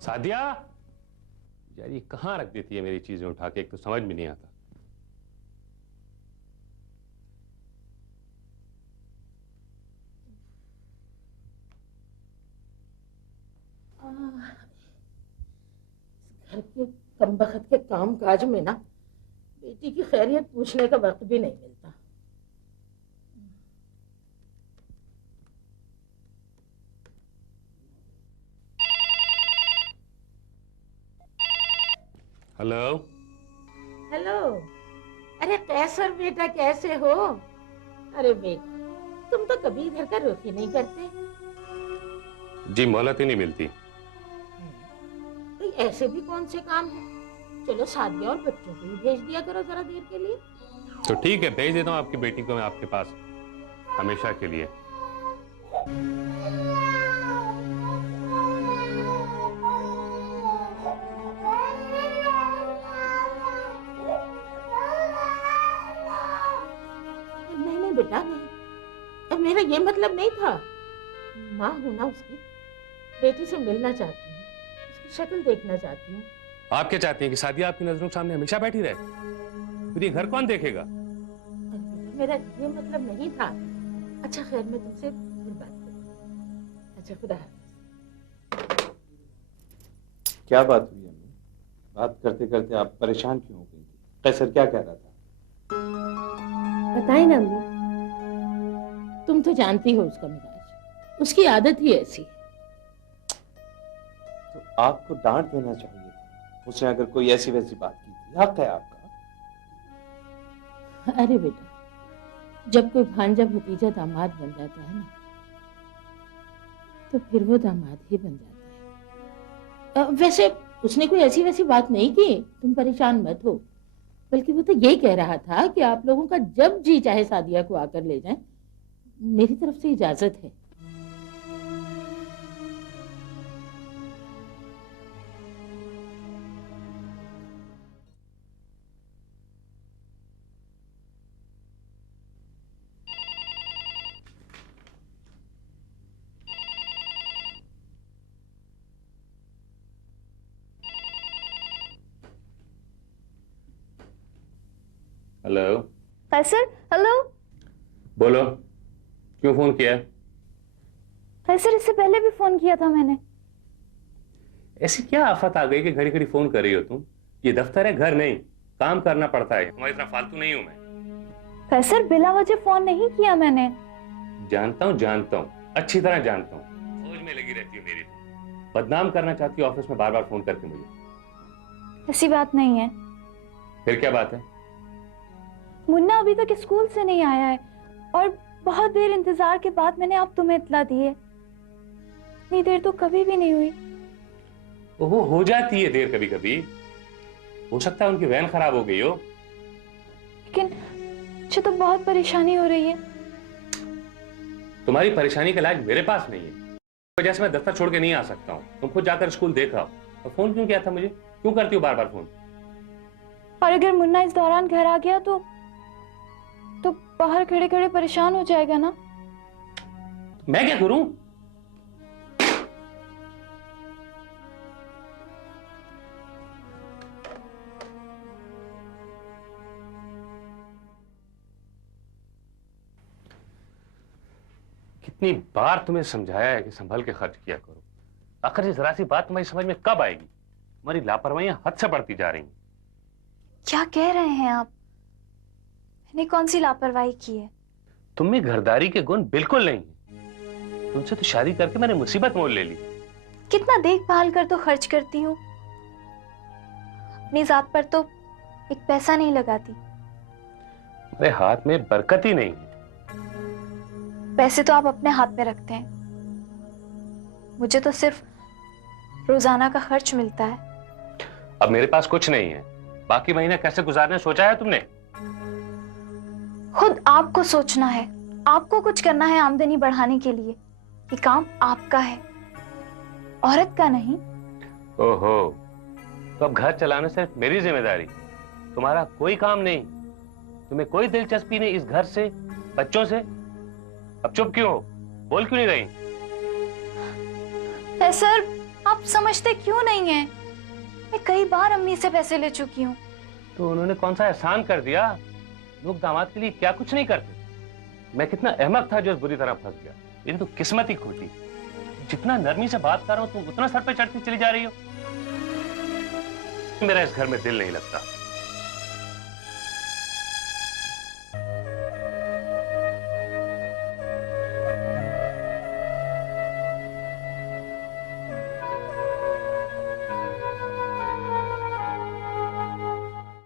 सादिया, यार ये कहाँ रख देती है मेरी चीजें उठा के, एक तो समझ में नहीं आता। घर के कमबख्त के काम काज में ना बेटी की खैरियत पूछने का वक्त भी नहीं मिलता। Hello hello. अरे कैसर बेटा, कैसे हो? अरे बेटा, तुम तो कभी इधर का रुख ही नहीं करते। जी, मोहलत ही नहीं मिलती। भाई ऐसे भी कौन से काम है? चलो सादिया और बच्चों को भी भेज दिया करो जरा देर के लिए। तो ठीक है, भेज देता हूँ आपकी बेटी को मैं आपके पास हमेशा के लिए। नहीं नहीं बेटा, नहीं, अब मेरा ये मतलब नहीं था। माँ हूं ना उसकी, बेटी से मिलना चाहती हूँ, उसकी शक्ल देखना चाहती हूँ। आप क्या चाहती हैं कि सादिया आपकी नजरों के सामने हमेशा बैठी रहे? फिर ये घर कौन देखेगा? मेरा ये मतलब नहीं था। अच्छा खैर, मैं तुमसे फिर बात करूँ। अच्छा, खुदा हाफिज। क्या बात हुई अम्मी? बात करते करते आप परेशान क्यों हो गई थी? कैसर क्या कह रहा था? बताए ना अम्मी, तुम तो जानती हो उसका मिजाज, उसकी आदत ही ऐसी है। तो आपको डांट देना चाहिए था। उसने अगर कोई ऐसी वैसी बात की थी, हक है आपका। अरे बेटा, जब कोई भांजा भतीजा दामाद बन जाता है ना, तो फिर वो दामाद ही बन जाता है। वैसे उसने कोई ऐसी वैसी बात नहीं की, तुम परेशान मत हो। बल्कि वो तो ये कह रहा था कि आप लोगों का जब जी चाहे सादिया को आकर ले जाएं, मेरी तरफ से इजाजत है। हेलो कैसर, हेलो। बोलो, क्यों फोन किया? कैसर, इससे पहले भी फोन किया था मैंने। ऐसी क्या आफत आ गई कि घड़ी घड़ी फोन कर रही हो तुम? ये दफ्तर है, घर नहीं। काम करना पड़ता है, तुम्हारी इतना फालतू नहीं हूं मैं। कैसर, बिला वजह फोन नहीं किया मैंने। जानता हूँ, अच्छी तरह जानता हूँ। फौज में लगी रहती हो मेरी, बदनाम करना चाहती हो ऑफिस में बार बार फोन करके मुझे। ऐसी बात नहीं है। फिर क्या बात है? मुन्ना अभी तक स्कूल से नहीं आया है और बहुत देर इंतजार के बाद मैंने अब तुम्हें इत्तला दी है। इतनी देर तो कभी भी नहीं हुई। वो हो जाती है देर कभी कभी। हो सकता है उनकी वैन खराब हो गई हो। लेकिन मुझे तो बहुत परेशानी हो रही है। तुम्हारी परेशानी का इलाज मेरे पास नहीं है, इस वजह से मैं दफ्तर छोड़ के नहीं आ सकता हूँ। तुम खुद जाकर स्कूल देख आओ। और फोन क्यों किया था मुझे? क्यों करती हो बार बार फोन? और अगर मुन्ना इस दौरान घर आ गया तो बाहर खड़े खड़े परेशान हो जाएगा ना। मैं क्या करूं? कितनी बार तुम्हें समझाया है कि संभल के खर्च किया करो। आखिर ये जरा सी बात तुम्हारी समझ में कब आएगी? तुम्हारी लापरवाहियां हद से बढ़ती जा रही हैं। क्या कह रहे हैं आप? मैंने कौन सी लापरवाही की है? तुम में घरदारी के गुण बिल्कुल नहीं है। तुमसे तो शादी करके मैंने मुसीबत मोल ले ली। कितना देखभाल कर तो खर्च करती हूँ, अपनी जात पर तो एक पैसा नहीं लगाती। मेरे हाथ में बरकत ही नहीं है। पैसे तो आप अपने हाथ में रखते हैं, मुझे तो सिर्फ रोजाना का खर्च मिलता है। अब मेरे पास कुछ नहीं है, बाकी महीना कैसे गुजारने सोचा है तुमने? खुद आपको सोचना है, आपको कुछ करना है आमदनी बढ़ाने के लिए। ये काम आपका है, औरत का नहीं। ओहो, तो अब घर चलाना सिर्फ मेरी जिम्मेदारी, तुम्हारा कोई काम नहीं? तुम्हें कोई दिलचस्पी नहीं इस घर से, बच्चों से? अब चुप क्यों हो? बोल क्यों नहीं रही? सर, आप समझते क्यों नहीं है? मैं कई बार अम्मी से पैसे ले चुकी हूँ। तो उन्होंने कौन सा एहसान कर दिया? लोग दामाद के लिए क्या कुछ नहीं करते। मैं कितना अहमक था जो इस बुरी तरह फंस गया। मेरी तो किस्मत ही खोटी। जितना नरमी से बात कर रहा हूँ तुम उतना सर पे चढ़ती चली जा रही हो। मेरा इस घर में दिल नहीं लगता।